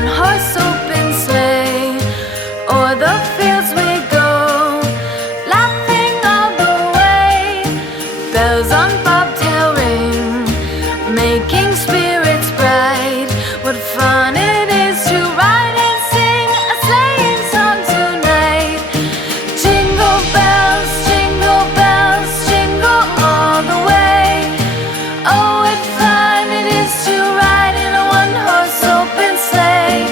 one-horse open sleigh. O'er the fields we go, laughing all the way. Bells on bobtail ring, making spirits bright. What fun it is to ride and sing a sleighing song tonight. Jingle bells, jingle all the way. Oh, what fun it is to ride in a one-horse open sleigh.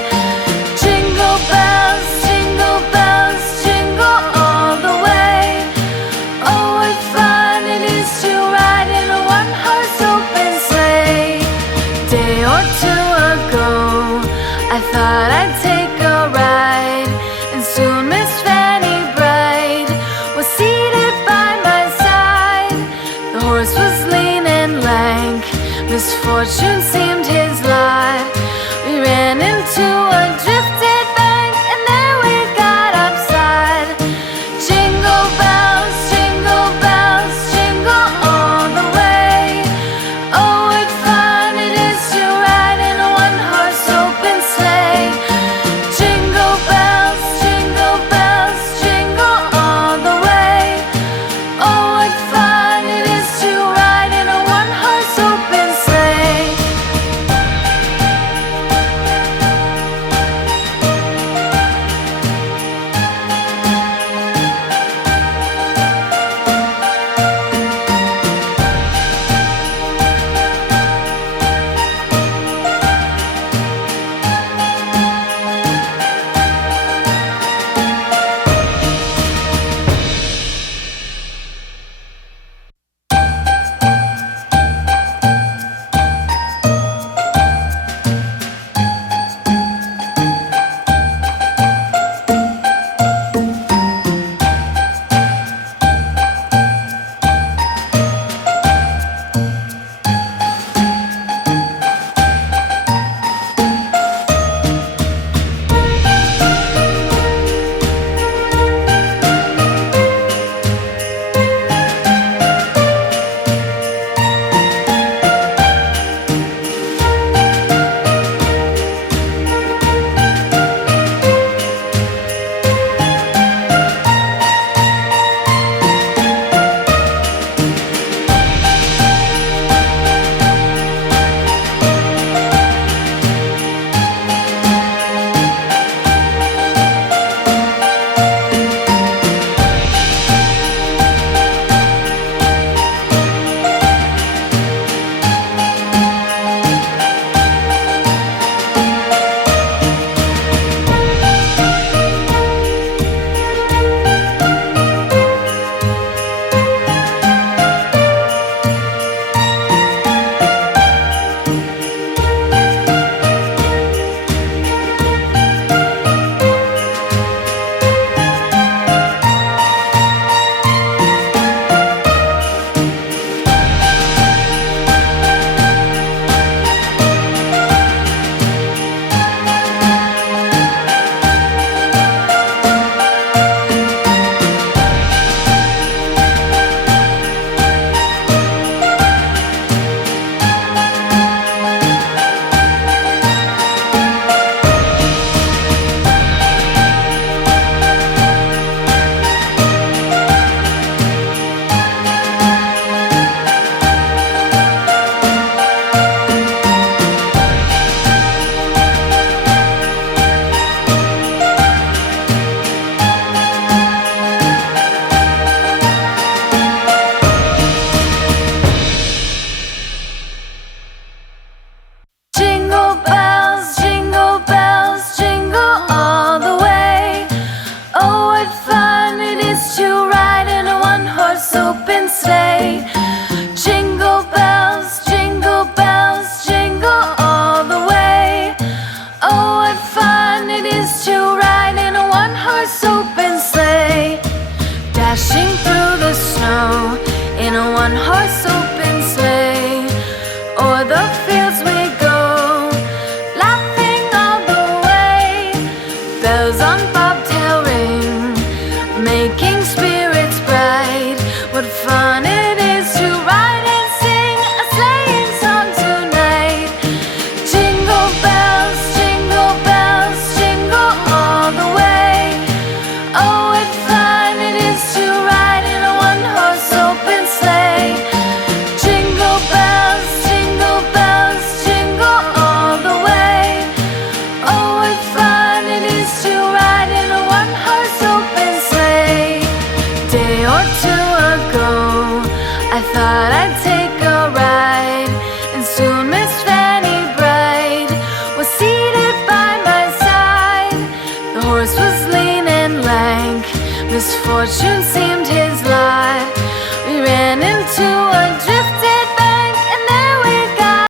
Jingle bells, jingle all the way. Oh, what fun it is to ride in a one-horse open sleigh. Day or two ago, I thought I'd take a ride, and soon Miss Fanny Bright was seated by my side. The horse was lean and lank, misfortune seemed his lot. We ran into a drifted bank, and there we got upside. Jingle bells, jingle all the way. Oh, what fun it is to ride in a one-horse open sleigh. Jingle bells, jingle all the way. Oh, what fun it is to ride in a one-horse open sleigh. Jingle bells, or two ago, I thought I'd take a ride, and soon Miss Fanny Bright was seated by my side. The horse was lean and lank, misfortune seemed his lot. We ran into